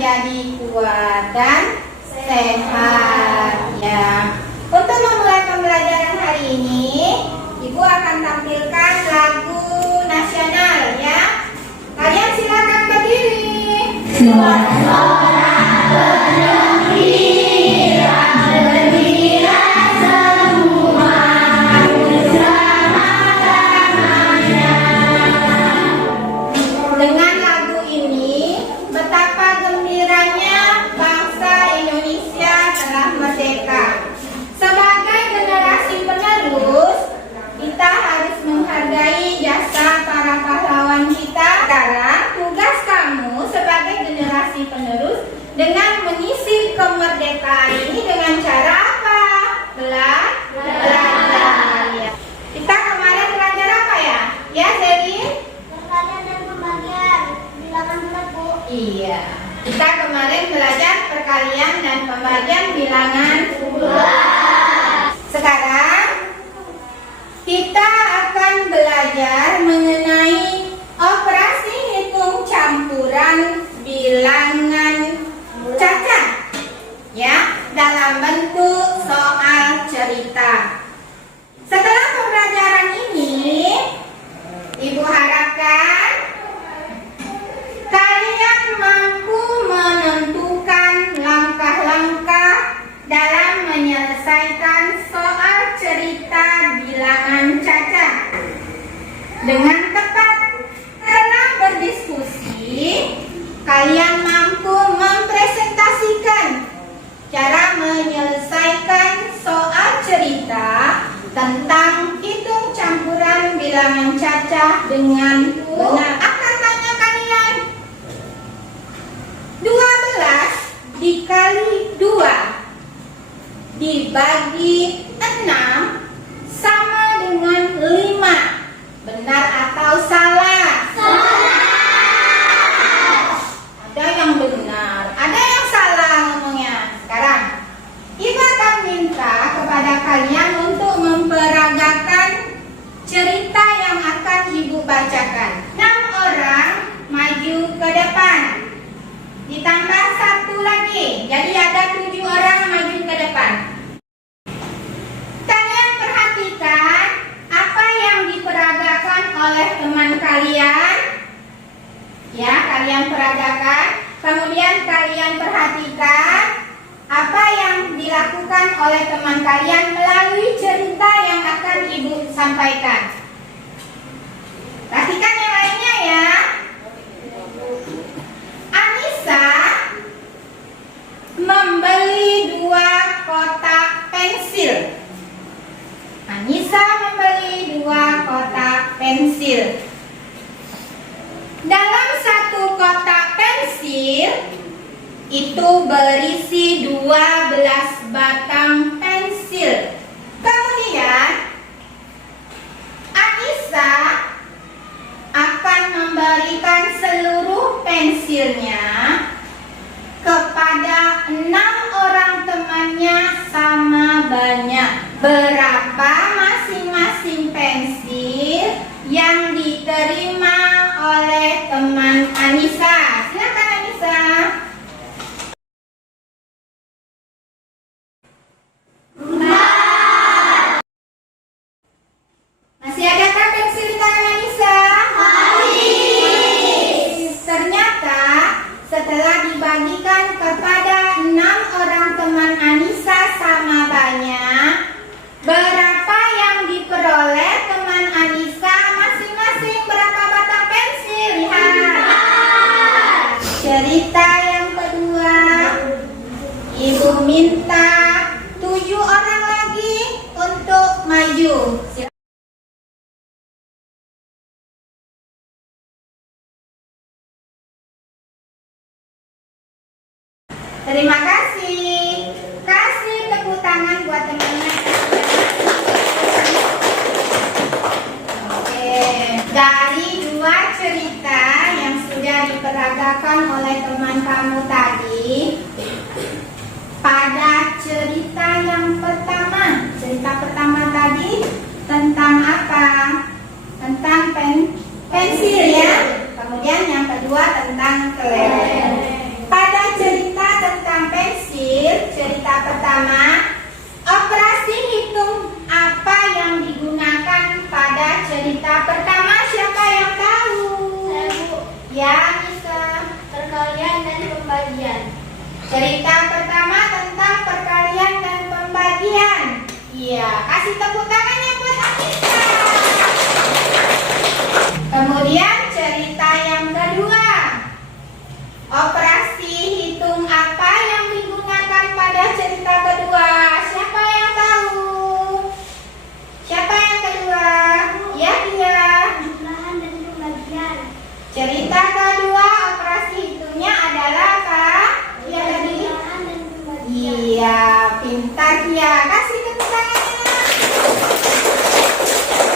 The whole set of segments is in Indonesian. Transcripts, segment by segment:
menjadi kuat dan sehat ya. Untuk memulai pembelajaran hari ini, Ibu akan tampilkan lagu nasional ya. Kalian silakan berdiri. Dengan lagu ini, betapa gembiranya bangsa Indonesia telah merdeka. Sebagai generasi penerus, kita harus menghargai jasa para pahlawan kita. Sekarang tugas kamu sebagai generasi penerus dengan mengisi kemerdekaan ini dengan cara apa? Belajar. Ya. Kita kemarin belajar apa ya? Ya, Selin? Perkalian dan pembagian bilangan bulat, Bu. Iya. Kita kemarin belajar perkalian dan pembagian bilangan bulat. Sekarang kita akan belajar mengenai operasi hitung campuran bilangan cacat ya, dalam bentuk soal cerita. Setelah pembelajaran ini, Ibu harapkan kalian mampu menentukan langkah-langkah dalam menyelesaikan soal cerita bilangan cacat dengan tepat. Setelah berdiskusi, kalian mampu mempresentasikan cara menyelesaikan soal cerita tentang hitung campuran bilangan cacat dengan benar. Akan tanya kalian, 12 dikali 2 dibagi 6 sama dengan 5. Benar atau salah? Salah. Ada yang benar, ada yang salah ngomongnya. Sekarang Ibu akan minta kepada kalian untuk memperagakan cerita yang akan Ibu bacakan. 6 orang maju ke depan, ditambah 1 lagi, jadi ada 7 orang maju ke depan. Kalian perhatikan apa yang diperagakan oleh teman kalian. Ya, kalian peragakan. Kemudian kalian perhatikan apa yang dilakukan oleh teman kalian melalui cerita yang akan Ibu sampaikan. Perhatikan yang lainnya ya. Anissa membeli 2 kotak pensil. Anissa membeli 2 kotak pensil. Dalam 1 kotak pensil itu berisi 12 batang pensil. Kemudian Anissa akan memberikan seluruh pensilnya kepada 6 orang temannya sama banyak. Berapa masing-masing pensil yang diterima oleh teman Anissa? Silakan Anissa. Masih adakah pensil di tangan Anissa? Habis. Ternyata setelah dibagikan kepada 6 orang teman Anissa sama banyak, berapa yang diperoleh teman Anissa masing-masing? Berapa batang pensil? Lihat. Cerita yang kedua, Ibu minta 7 orang lagi untuk maju. Terima kasih. Kasih tepuk tangan buat teman-teman. Oke, dari 2 cerita yang sudah diperagakan oleh teman kamu tadi, pada cerita yang pertama, cerita pertama tadi tentang apa? Tentang pensil ya. Kemudian yang kedua tentang kelereng. Pada Cerita pertama tentang perkalian dan pembagian. Iya, kasih tepuk tangannya buat Anissa. Kemudian cerita yang kedua. Operasi hitung apa yang digunakan pada cerita kedua? Siapa yang tahu? Siapa yang kedua? Ya, dia. Jumlahan dan pembagian. Cerita kedua operasi hitungnya adalah apa? Ya tadi. Jumlahan dan pembagian. Iya, pintar ya. Kasih tepuk tangannya.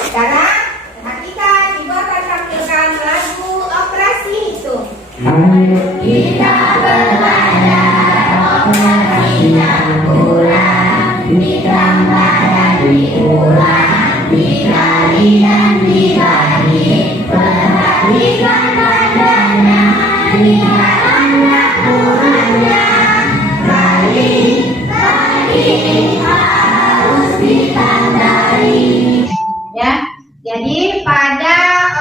Sekarang perhatikan, Ibu akan tampilkan lagu operasi hitung. Kita belajar operasi campuran, ditambah dan dikurang, dikali dan dibagi. Perhatikan padanya, lihatlah kurangnya. Kali harus ditandai. Ya, jadi pada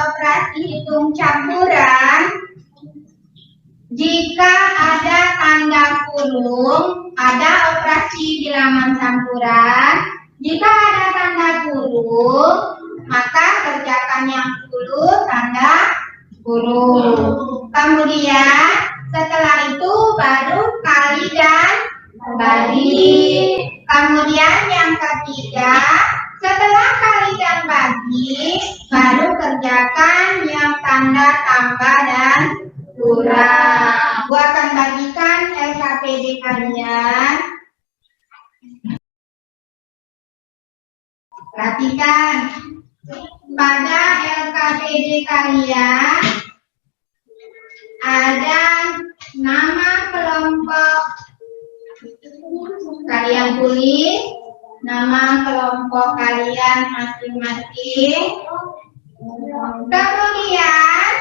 operasi hitung campuran, jika ada tanda kurung, ada operasi bilangan campuran. Jika ada tanda kurung, maka kerjakan yang dulu tanda kurung. Kemudian setelah itu baru kali dan bagi. Kemudian yang ketiga, setelah kali dan bagi, baru kerjakan yang tanda tambah dan kurang. Gua akan bagikan LKPD kalian. Perhatikan, pada LKPD kalian ada nama kelompok. Kalian tulis nama kelompok kalian masing-masing. Kemudian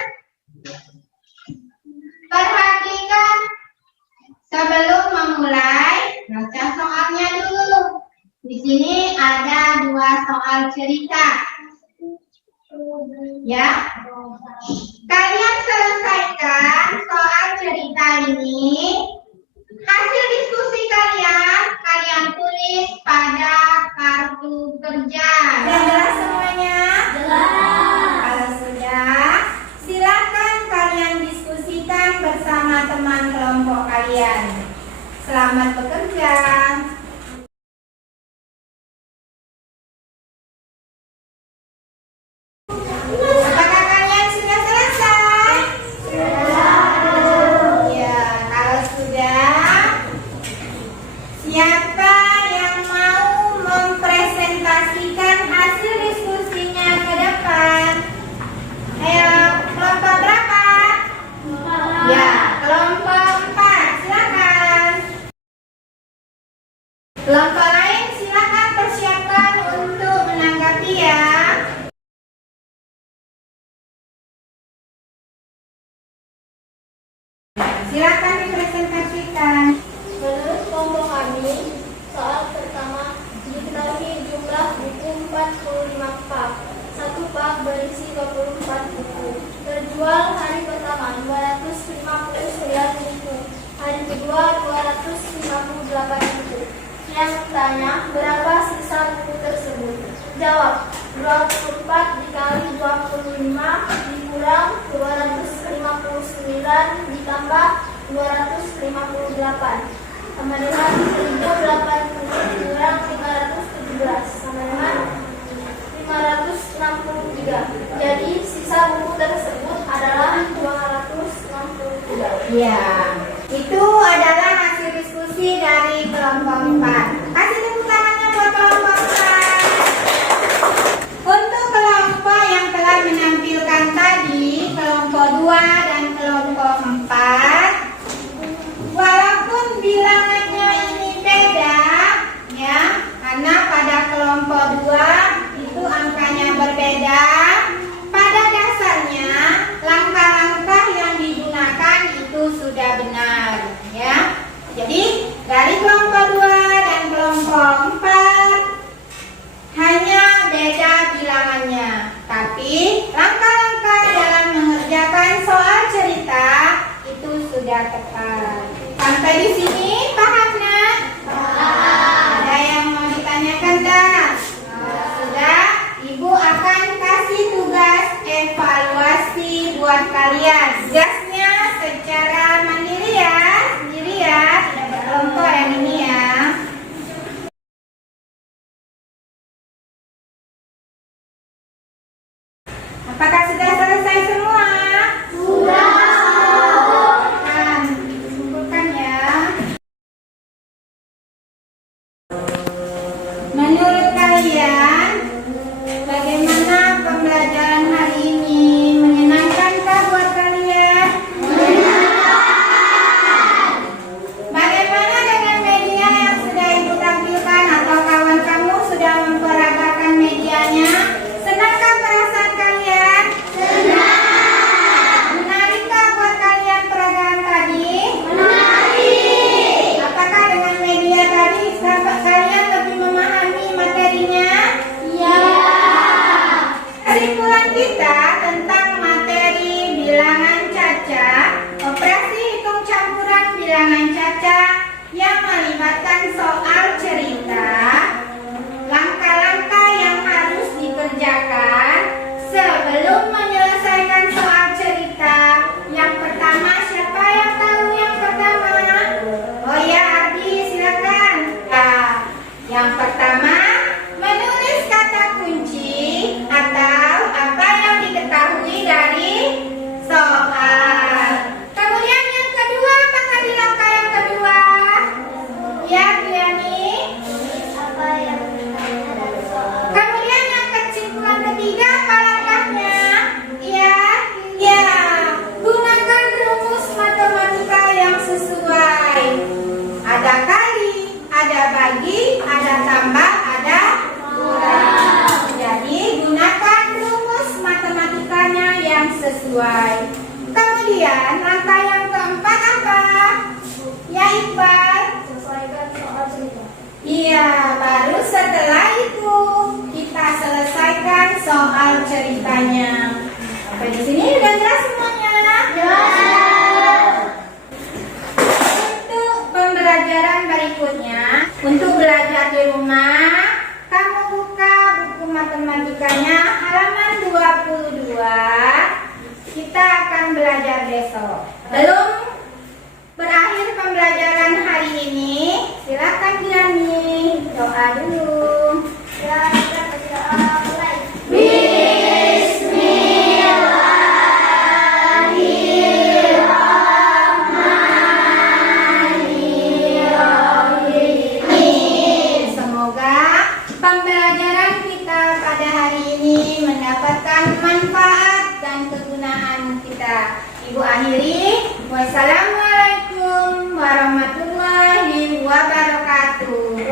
perhatikan sebelum memulai, baca soalnya dulu. Di sini ada 2 soal cerita. Ya. Kalian selesaikan soal cerita ini. Hasil diskusi kalian tulis pada kartu kerja. Sudah jelas semuanya? Jelas. Kalau sudah, silakan kalian diskusikan bersama teman kelompok kalian. Selamat bekerja. Apakah kalian sudah selesai? Ya, kalau sudah, siapa yang mau mempresentasikan hasil diskusinya ke depan? Ayo, kelompok berapa? Ya, kelompok 4, silakan. Kelompok lain silakan persiapkan untuk menanggapi ya. Silakan dipresentasikan. Menurut kelompok kami, soal pertama diketahui jumlah buku 45 pak. Satu pak berisi 24 buku. Terjual hari pertama 259 buku. Hari kedua 258 buku. Yang tanya, berapa sisa buku tersebut? Jawab, 24 dikali 25 dikurang 259 ditambah 258 sama dengan 1080 kurang 517 sama dengan 563. Jadi sisa buku tersebut adalah 263. Ya, itu adalah hasil diskusi dari kelompok 4. Kasih tepuk tangannya buat kelompok 4. Untuk kelompok yang telah menampilkan tadi, kelompok 2 dan kelompok 4, walaupun bilangannya ini beda, ya, karena pada kelompok 2 itu angkanya berbeda, pada dasarnya langkah-langkah yang digunakan itu sudah benar, ya. Jadi dari kelompok 2 dan kelompok 4 hanya beda bilangannya, tapi langkah-langkah dalam mengerjakan soal cerita itu sudah tepat. Sampai di sini paham nak? Ada yang mau ditanyakan tak? Sudah, Ibu akan kasih tugas evaluasi buat kalian. Tugasnya secara mandiri ya, sendiri ya, tidak berkelompok yang ini ya. Apakah sudah selesai semua? Sudah. Kumpulkan ya. Menurut kalian, bagaimana pembelajaran hari ini? Menyenangkankah buat kalian? Menyenangkan. Bagaimana dengan media yang sudah Ibu tampilkan atau kawan kamu sudah memperagakan medianya? Senangkah perasaan kalian? Senang. Menarikkah buat kalian peragaan tadi? Menarik. Apakah dengan media tadi sahabat kalian lebih memahami materinya? Iya. Kesimpulan kita tentang materi bilangan caca, operasi hitung campuran bilangan caca yang melibatkan soal cerita, langkah-langkah yang harus dikerjakan sebelum menyelesaikan soal cerita. Yang pertama, siapa yang tahu yang pertama? Oh ya, Ardi, silakan. Nah, yang pertama, menulis kata kunci atau apa yang diketahui dari soal. Kemudian yang kedua, apakah di langkah yang kedua? Ya, Diani. Apa yang dikatakan dari soal? Kemudian yang kesimpulan ketiga, apa langkahnya? Ya, gunakan rumus matematika yang sesuai. Ada kali, ada bagi, ada tambah, ada kurang. Jadi gunakan rumus matematikanya yang sesuai. Kemudian langkah yang keempat apa? Ya, Iqbal. Selesaikan soal cerita. Iya, baru setelah itu kita selesaikan soal ceritanya. Sampai di sini udah jelas semuanya? Jelas. Untuk pembelajaran berikutnya, untuk belajar di rumah, kamu buka buku matematikanya halaman 22. Kita akan belajar besok. Belum berakhir pembelajaran hari ini, silakan Diani doa dulu. Ya, kita berdoa mulai. Semoga pembelajaran kita pada hari ini mendapatkan manfaat dan kegunaan kita. Ibu akhiri, wassalamualaikum warahmatullahi wabarakatuh.